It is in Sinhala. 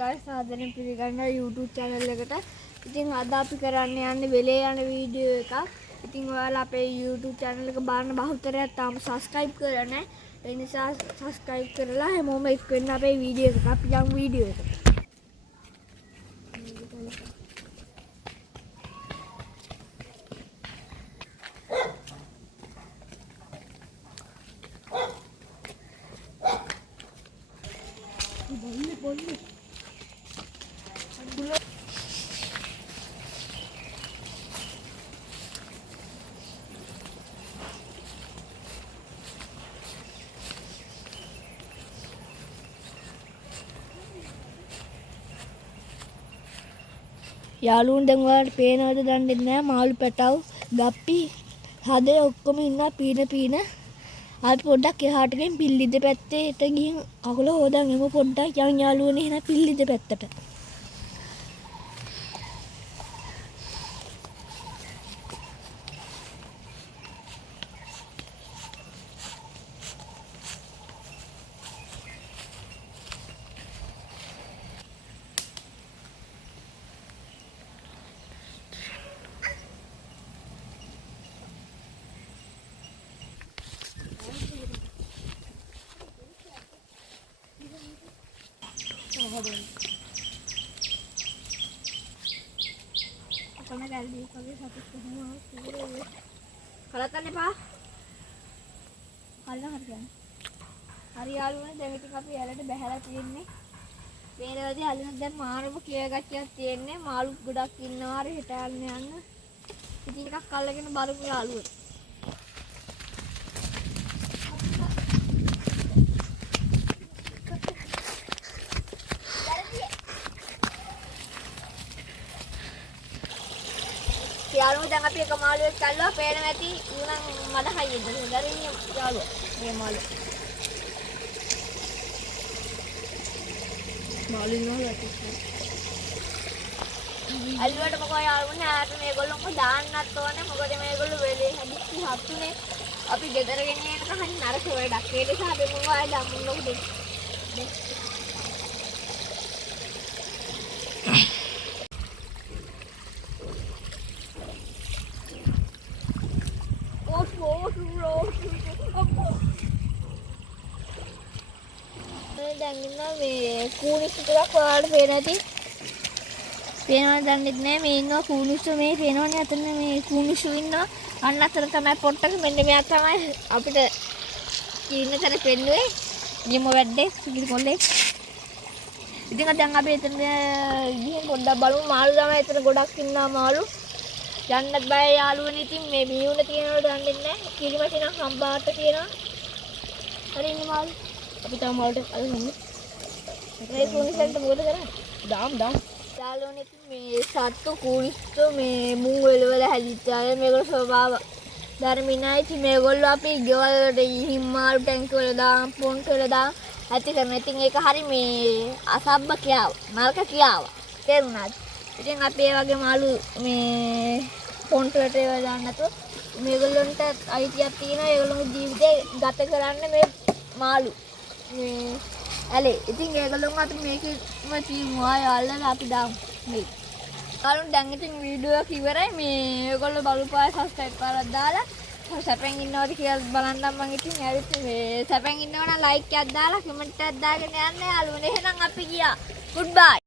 guys සාදරයෙන් පිළිගන්නවා YouTube channel එකට. ඉතින් අද අපි කරන්න යන්නේ වෙලේ යන වීඩියෝ එකක්. ඉතින් ඔයාලා අපේ YouTube channel එක බලන බහුතරයක් තාම subscribe කරලා නැහැ. ඒ නිසා subscribe කරලා හැමෝම එක් වෙන්න අපේ වීඩියෝ එක. අපි යමු වීඩියෝ එකට. बोलिए යාළුවෝ දැන් ඔයාලට පේනවද දන්නේ නැහැ මාළු පැටව ගප්පි හදේ ඔක්කොම ඉන්නවා පීන අපි පොඩ්ඩක් එහාට ගෙන් පිල්ලිද පැත්තේට ගිහින් කකුල හොදන් එමු පොඩ්ඩක් යන් යාළුවනේ එහෙනම් පිල්ලිද පැත්තට अपना गैलरी कभी साथ में खड़ा पा हल्ला कर गया हरियाणा में देवी का भी अलग बहरा तीन ने मेरे वाली हालत दर मार वो किया क्या तीन ने मालू गुड़ा किन्नारे हिटाल ने आना इतनी का कल लेकिन बारू में आलू යාළුවෝ දැන් අපි එක මාළුවෙක් කල්ලා පේන නැති ඌනම් මඩ හයියෙද දරින්නේ යාළුවෝ මේ මාළුව ඉන්නවා අල්ලුවට මොකෝ යාළුවනේ ආට මේගොල්ලෝ මොකද දාන්නත් ඕනේ මොකද මේගොල්ලෝ වෙලේ හැදිච්චි හත්තුනේ අපි ගෙදර ගෙනියන්න කහන් නරක වැඩක් ඒ නිසා අපි මොකෝ ආය දම්මුන්නකො දෙන්න දැන් ඉන්නවා මේ කූනිස්සු ටිකක් ඔයාලට පේන ඇති. පේනවද දන්නේ නැහැ මේ ඉන්නවා කූනිස්සු මේ පේනවනේ අතන මේ කූනිස්සු ඉන්නවා. අන්න අතන තමයි පොට්ටක මෙන්න මෙයා තමයි අපිට ඉන්න තැන පෙන්නුවේ. නියම වැඩේ සිගිරි කොල්ලේ. ඉතින් දැන් අපි එතන ගිහින් පොඩ්ඩක් බලමු මාළු තමයි එතන ගොඩක් ඉන්නවා මාළු. යන්නත් බය යාළුවනේ ඉතින් මේ මියුන තියෙනවද දන්නේ නැහැ. කිරිමැටි නම් හම්බාට තියෙනවා. හරි ඉන්නේ මාළු. අපි තව මාළුට අල්ලන්නේ. මේ කූනිස්සන්ට මොකද කරන්නේ? දාම් යාළුවනේ මේ සත්තු කූනිස්සු මේ මුං වල හැදිච්ච අය මේගොල්ලෝ ස්වභාව ධර්මිනයි. ඉතින් මේගොල්ලෝ අපි ගෙවල් වලට ගිහින් මාළු ටැංක වල දාම් පොන්ට වල දාම් ඇති කරන. ඉතින් ඒක හරි මේ අසබ්බ කියාව. නරක කියාව. තේරුණාද? ඉතින් අපි ඒ වගේ මාළු මේ පොන්ට වලට ඒවා දාන්න නැතුව මේගොල්ලන්ට අයිතියක් තියෙනවා. ඒගොල්ලෝගේ ජීවිතේ ගත කරන්න මේ මාළු මේ ඇලේ. ඉතින් ඒගොල්ලෝ අත මේකම තියුවා යාළුවලා අපි දාමු මේ. කාලුන් දැන් ඉතින් වීඩියෝ එක ඉවරයි. මේ ඒගොල්ලෝ බලුපාය subscribe කරලා දාලා සැපෙන් ඉන්නවද කියලා බලන්නම් මම ඉතින් ඇවිත් මේ සැපෙන් ඉන්නවනම් like එකක් දාලා comment එකක් දාගෙන යන්න යාළුවනේ. එහෙනම් අපි ගියා. goodbye.